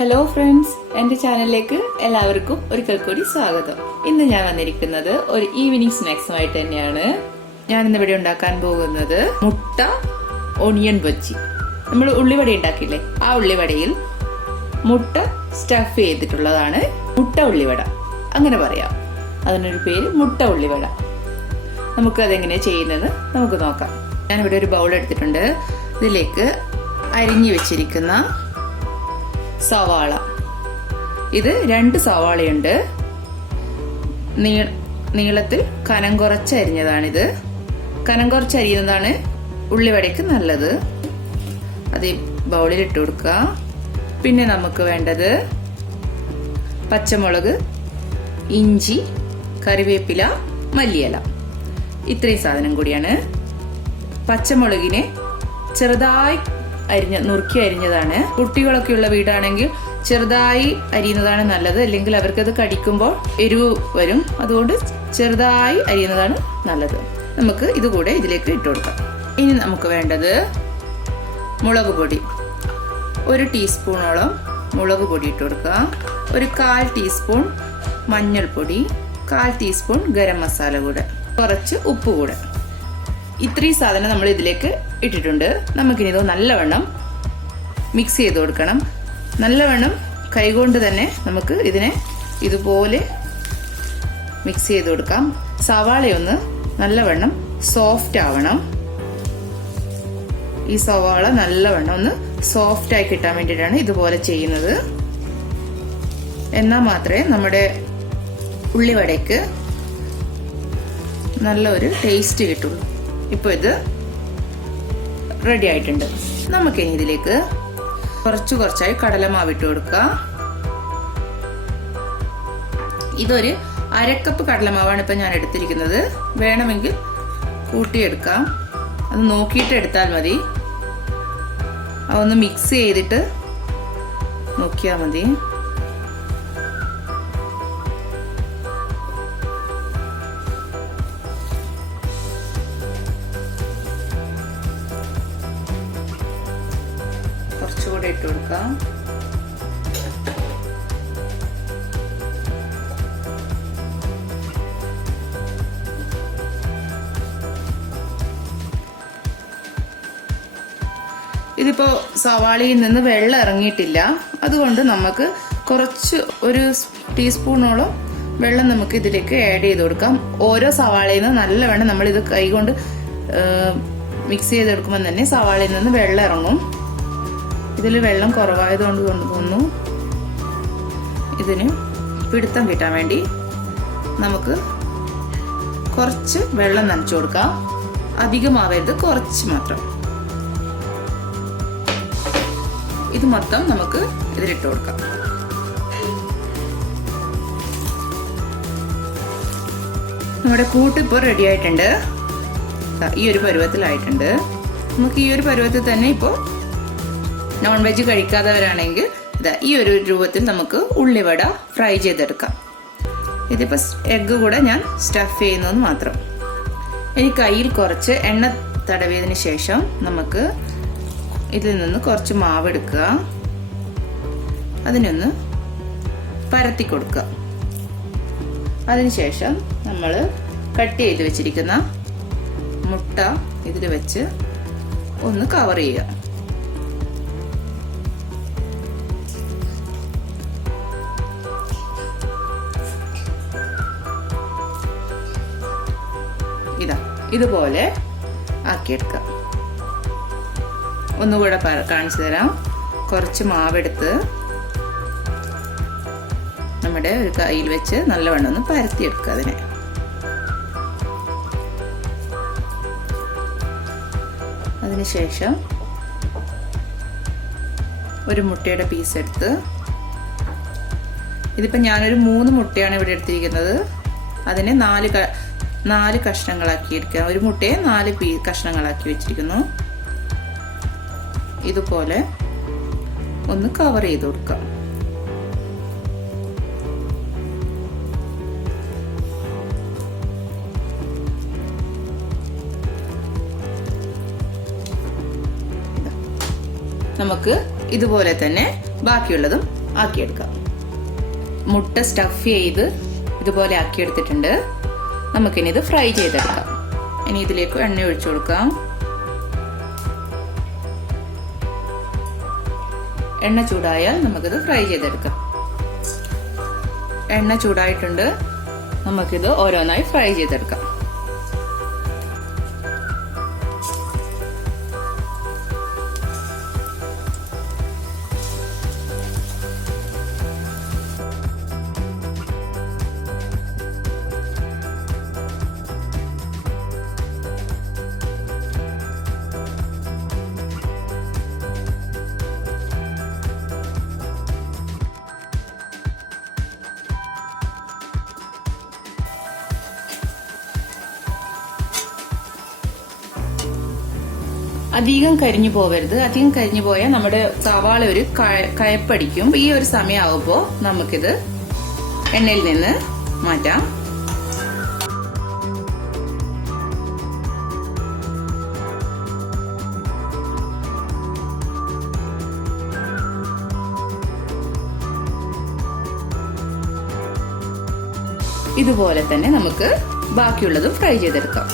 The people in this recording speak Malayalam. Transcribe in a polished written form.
ഹലോ ഫ്രണ്ട്സ്, എന്റെ ചാനലിലേക്ക് എല്ലാവർക്കും ഒരിക്കൽ കൂടി സ്വാഗതം. ഇന്ന് ഞാൻ വന്നിരിക്കുന്നത് ഒരു ഈവനിങ് സ്നാക്സുമായിട്ട് തന്നെയാണ്. ഞാൻ ഇന്നിവിടെ ഉണ്ടാക്കാൻ പോകുന്നത് മുട്ട ഓണിയൻ ബജ്ജി. നമ്മൾ ഉള്ളിവട ഉണ്ടാക്കില്ലേ, ആ ഉള്ളിവടയിൽ മുട്ട സ്റ്റഫ് ചെയ്തിട്ടുള്ളതാണ് മുട്ട ഉള്ളിവട, അങ്ങനെ പറയാം. അതിനൊരു പേര് മുട്ട ഉള്ളിവട. നമുക്ക് അതെങ്ങനെ ചെയ്യുന്നത് നമുക്ക് നോക്കാം. ഞാനിവിടെ ഒരു ബൗൾ എടുത്തിട്ടുണ്ട്. ഇതിലേക്ക് അരിഞ്ഞു വെച്ചിരിക്കുന്ന സവാള, ഇത് 2 സവാളയുണ്ട്. നീളത്തിൽ കനം കുറച്ച് അരിഞ്ഞതാണിത്. കനം കുറച്ച് അരിയുന്നതാണ് ഉള്ളിവടയ്ക്ക് നല്ലത്. അത് ബൗളിൽ ഇട്ട് കൊടുക്കുക. പിന്നെ നമുക്ക് വേണ്ടത് പച്ചമുളക്, ഇഞ്ചി, കറിവേപ്പില, മല്ലിയില, ഇത്രയും സാധനം കൂടിയാണ്. പച്ചമുളകിനെ ചെറുതായി നുറുക്കി അരിഞ്ഞതാണ്. കുട്ടികളൊക്കെ ഉള്ള വീടാണെങ്കിൽ ചെറുതായി അരിയുന്നതാണ് നല്ലത്, അല്ലെങ്കിൽ അവർക്കത് കടിക്കുമ്പോൾ എരിവ് വരും. അതുകൊണ്ട് ചെറുതായി അരിയുന്നതാണ് നല്ലത്. നമുക്ക് ഇതുകൂടെ ഇതിലേക്ക് ഇട്ട് കൊടുക്കാം. ഇനി നമുക്ക് വേണ്ടത് മുളക് പൊടി. 1 ടീസ്പൂണോളം മുളക് പൊടി ഇട്ട് കൊടുക്കുക. 1/4 ടീസ്പൂൺ മഞ്ഞൾപ്പൊടി, 1/4 ടീസ്പൂൺ ഗരം മസാല കൂടെ, കുറച്ച് ഉപ്പ് കൂടെ. ഇത്രയും സാധനം നമ്മൾ ഇതിലേക്ക് ഇട്ടിട്ടുണ്ട്. നമുക്കിനി ഇത് നല്ലവണ്ണം മിക്സ് ചെയ്ത് കൊടുക്കണം. നല്ലവണ്ണം കൈകൊണ്ട് തന്നെ നമുക്ക് ഇതിനെ ഇതുപോലെ മിക്സ് ചെയ്ത് കൊടുക്കാം. സവാളയൊന്ന് നല്ലവണ്ണം സോഫ്റ്റ് ആവണം. ഈ സവാള നല്ലവണ്ണം ഒന്ന് സോഫ്റ്റ് ആയി കിട്ടാൻ വേണ്ടിയിട്ടാണ് ഇതുപോലെ ചെയ്യുന്നത്. എന്നാൽ മാത്രമേ നമ്മുടെ ഉള്ളിവടയ്ക്ക് നല്ലൊരു ടേസ്റ്റ് കിട്ടുള്ളൂ. ഇപ്പോൾ ഇത് റെഡി ആയിട്ടുണ്ട്. നമുക്കിനി ഇതിലേക്ക് കുറച്ചായി കടലമാവ് ഇട്ട് കൊടുക്കുക. ഇതൊരു 1/2 കപ്പ് കടലമാവാണ് ഇപ്പൊ ഞാൻ എടുത്തിരിക്കുന്നത്. വേണമെങ്കിൽ കൂട്ടിയെടുക്കാം, അത് നോക്കിയിട്ട് എടുത്താൽ മതി. അതൊന്ന് മിക്സ് ചെയ്തിട്ട് നോക്കിയാൽ മതി. കുറച്ചുകൂടെ ഇട്ട് കൊടുക്കാം. ഇതിപ്പോ സവാളയിൽ നിന്ന് വെള്ളം ഇറങ്ങിയിട്ടില്ല, അതുകൊണ്ട് നമുക്ക് കുറച്ച് 1 ടീസ്പൂണോളം വെള്ളം നമുക്ക് ഇതിലേക്ക് ആഡ് ചെയ്ത് കൊടുക്കാം. ഓരോ സവാളയിൽ നിന്ന് നല്ലവണ്ണം നമ്മൾ ഇത് കൈകൊണ്ട് മിക്സ് ചെയ്തെടുക്കുമ്പോൾ തന്നെ സവാളയിൽ നിന്ന് വെള്ളം ഇറങ്ങും. ഇതിൽ വെള്ളം കുറവായതുകൊണ്ട് തോന്നുന്നു ഇതിന് പിടുത്തം കിട്ടാൻ വേണ്ടി നമുക്ക് കുറച്ച് വെള്ളം നനച്ചു കൊടുക്കാം. അധികമാവരുത്, കുറച്ച് മാത്രം. ഇത് മൊത്തം നമുക്ക് ഇതിലിട്ട് കൊടുക്കാം. നമ്മുടെ കൂട്ട് ഇപ്പോൾ റെഡി ആയിട്ടുണ്ട്. ഈ ഒരു പരുവത്തിലായിട്ടുണ്ട്. നമുക്ക് ഈ ഒരു പരുവത്തിൽ തന്നെ ഇപ്പോൾ നോൺ വെജ് കഴിക്കാത്തവരാണെങ്കിൽ ഈ ഒരു രൂപത്തിൽ നമുക്ക് ഉള്ളിവട ഫ്രൈ ചെയ്തെടുക്കാം. ഇതിപ്പോൾ എഗ്ഗ് കൂടെ ഞാൻ സ്റ്റഫ് ചെയ്യുന്നത് മാത്രം. ഇനി കയ്യിൽ കുറച്ച് എണ്ണ തടവിയതിന് ശേഷം നമുക്ക് ഇതിൽ നിന്ന് കുറച്ച് മാവ് എടുക്കുക. അതിനൊന്ന് പരത്തി കൊടുക്കുക. അതിനുശേഷം നമ്മൾ കട്ട് ചെയ്ത് വെച്ചിരിക്കുന്ന മുട്ട ഇതിൽ വെച്ച് ഒന്ന് കവർ ചെയ്യുക. ഇതുപോലെ ആക്കിയെടുക്കാം. ഒന്നുകൂടെ കാണിച്ചു തരാം. കുറച്ച് മാവെടുത്ത് നമ്മുടെ ഒരു കയ്യിൽ വെച്ച് നല്ലവണ്ണം ഒന്ന് പരത്തിയെടുക്കുക. അതിനെ അതിനുശേഷം ഒരു മുട്ടയുടെ പീസ് എടുത്ത്, ഇതിപ്പോൾ ഞാനൊരു 3 മുട്ടയാണ് ഇവിടെ എടുത്തിരിക്കുന്നത്. അതിനെ 4 കഷ്ണങ്ങളാക്കി എടുക്കുക. ഒരു മുട്ടയെ 4 കഷ്ണങ്ങളാക്കി വെച്ചിരിക്കുന്നു. ഇതുപോലെ ഒന്ന് കവർ ചെയ്ത് കൊടുക്കാം. നമുക്ക് ഇതുപോലെ തന്നെ ബാക്കിയുള്ളതും ആക്കിയെടുക്കാം. മുട്ട സ്റ്റഫ് ചെയ്ത് ഇതുപോലെ ആക്കിയെടുത്തിട്ടുണ്ട്. നമുക്കിനി ഇത് ഫ്രൈ ചെയ്തെടുക്കാം. ഇനി ഇതിലേക്ക് എണ്ണ ഒഴിച്ചു കൊടുക്കാം. എണ്ണ ചൂടായാൽ നമുക്കിത് ഫ്രൈ ചെയ്തെടുക്കാം. എണ്ണ ചൂടായിട്ടുണ്ട്. നമുക്കിത് ഓരോന്നായി ഫ്രൈ ചെയ്തെടുക്കാം. അധികം കരിഞ്ഞു പോവരുത്. അധികം കരിഞ്ഞു പോയാൽ നമ്മുടെ സവാള ഒരു കയപ്പടിക്കും. ഈ ഒരു സമയമാകുമ്പോൾ നമുക്കിത് എണ്ണയിൽ നിന്ന് മാറ്റാം. ഇതുപോലെ തന്നെ നമുക്ക് ബാക്കിയുള്ളതും ഫ്രൈ ചെയ്തെടുക്കാം.